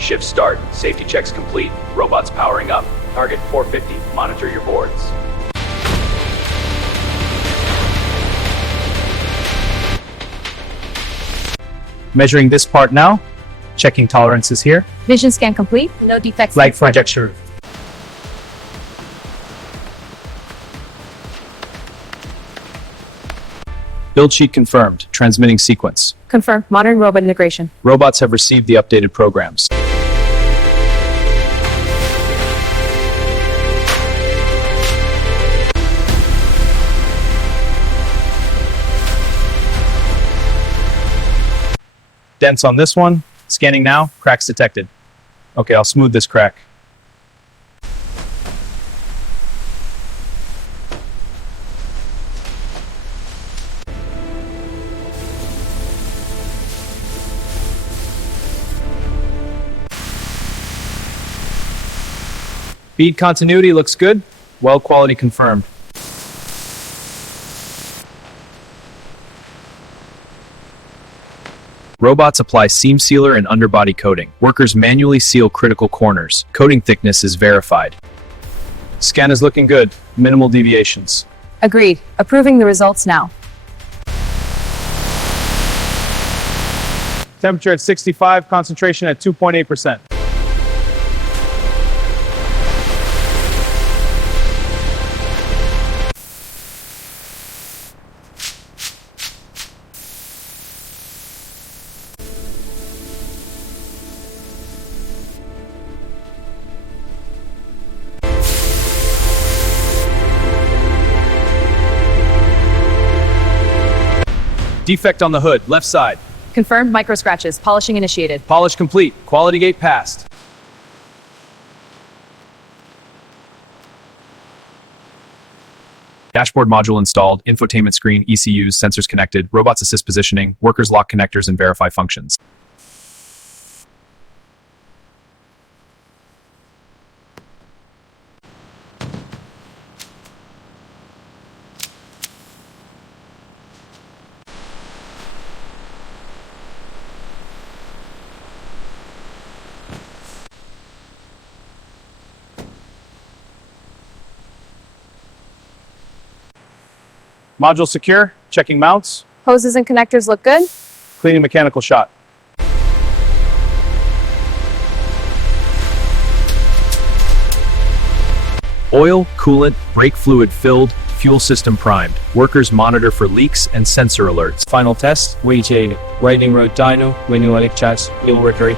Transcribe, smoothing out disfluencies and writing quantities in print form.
Shift start. Safety checks complete. Robots powering up. Target 450. Monitor your boards. Measuring this part now. Checking tolerances here. Vision scan complete. No defects. Light projection. Build sheet confirmed. Transmitting sequence. Confirm. Modern robot integration. Robots have received the updated programs. Dents on this one. Scanning now. Cracks detected. Okay, I'll smooth this crack. Feed continuity looks good. Weld quality confirmed. Robots apply seam sealer and underbody coating. Workers manually seal critical corners. Coating thickness is verified. Scan is looking good. Minimal deviations. Agreed. Approving the results now. Temperature at 65, concentration at 2.8%. Defect on the hood, left side. Confirmed. Micro scratches. Polishing initiated. Polish complete. Quality gate passed. Dashboard module installed. Infotainment screen, ECUs, sensors connected. Robots assist positioning. Workers lock connectors and verify functions. Module secure. Checking mounts. Hoses and connectors look good. Cleaning mechanical shot. Oil, coolant, brake fluid filled, fuel system primed. Workers monitor for leaks and sensor alerts. Final test. Weighted, Lightning Road Dyno, Manual Charge, Wheel Rotary.